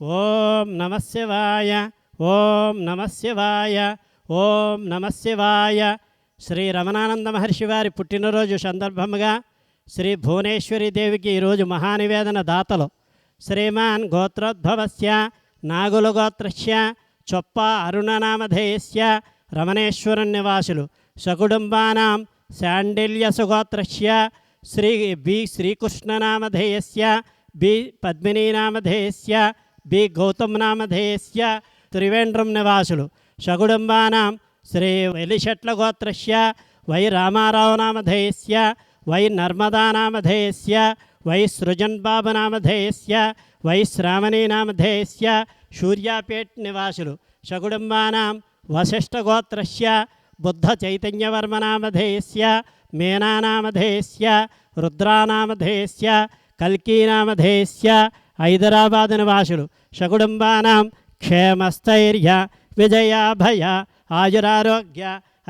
ఓం నమః శివాయ, ఓం నమః శివాయ, ఓం నమః శివాయ. శ్రీ రమణానంద మహర్షి వారి పుట్టినరోజు సందర్భముగా శ్రీ భువనేశ్వరి దేవికి ఈరోజు మహానివేదన దాతలు శ్రీమాన్ గోత్రోద్భవస్య నాగుల గోత్రస్య చొప్ప అరుణనామధేయస్య రమణేశ్వరం నివాసులు సకుటుంబానాం శాండిల్యసుగోత్రస్య శ్రీ బి శ్రీకృష్ణనామధేయస్య బి పద్మినీనామధేయస్య బి గౌతమ్నామధేయస్య త్రివేంద్రం నివాసులు సకుటుంబానాం శ్రీ వెలిశెట్ల గోత్రస్య వై రామారావు నామధేయస్య వై నర్మదానామధేయస్య వై సృజన్ బాబు నామధేయస్య వై శ్రావణీ నామధేయస్య సూర్యాపేట్ నివాసులు సకుటుంబానాం వశిష్ఠ గోత్రస్య బుద్ధ చైతన్యవర్మ నామధేయస్య మేనానామధేయస్య రుద్రానామధేయస్య కల్కీనామధేయస్య హైదరాబాద్ నివాసులు సకుటుంబానాం క్షేమస్థైర్య విజయాభయ ఆయురారోగ్య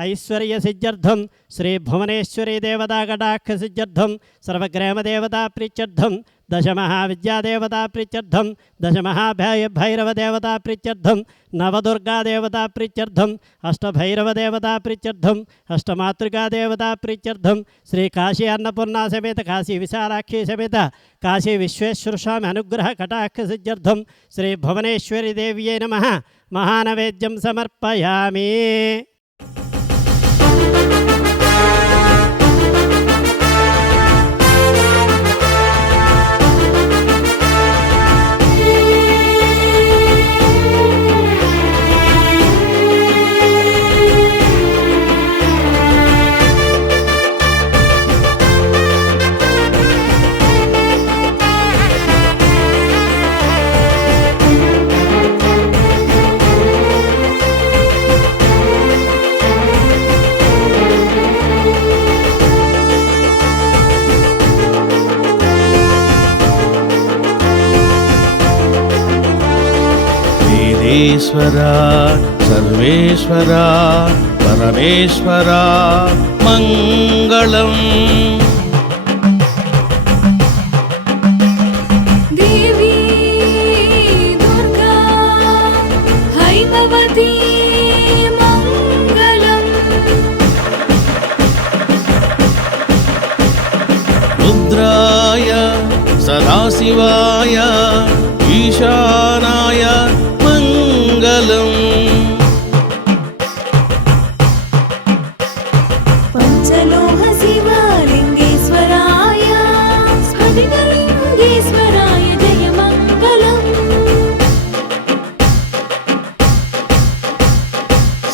ఐశ్వర్య సిద్ధ్యర్థం శ్రీ భువనేశ్వరీ దేవతా కటాక్ష సిద్ధ్యర్థం సర్వగ్రామ దేవతా ప్రీత్యర్థం దశ మహావిద్యాదేవతా ప్రీత్యర్థం దశ మహాభైరవ దేవతా ప్రీత్యర్థం నవదుర్గా దేవతా ప్రీత్యర్థం అష్టభైరవ దేవతా ప్రీత్యర్థం అష్టమాతృకా దేవతా ప్రీత్యర్థం శ్రీ కాశీ అన్నపూర్ణ సమేత కాశీ విశాలాక్షి సమేత కాశీ విశ్వేశ్వర స్వామి అనుగ్రహ కటాక్ష సిద్ధ్యర్థం శ్రీ భువనేశ్వరి దేవ్యై నమః మహానైవేద్యం సమర్పయామి. ఈశ్వరా సర్వేశ్వరా పరమేశ్వరా మంగళం. దేవి దుర్గా హైమవతి మంగళం. రుద్రాయ సదాశివాయ ఈశానాయ మంగళం. పంచలోహ శివలింగేశ్వరాయ స్ఫటికలింగేశ్వరాయ జయ మంగళం.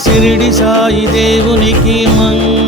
శిరిడి సాయి దేవునికి మంగళం.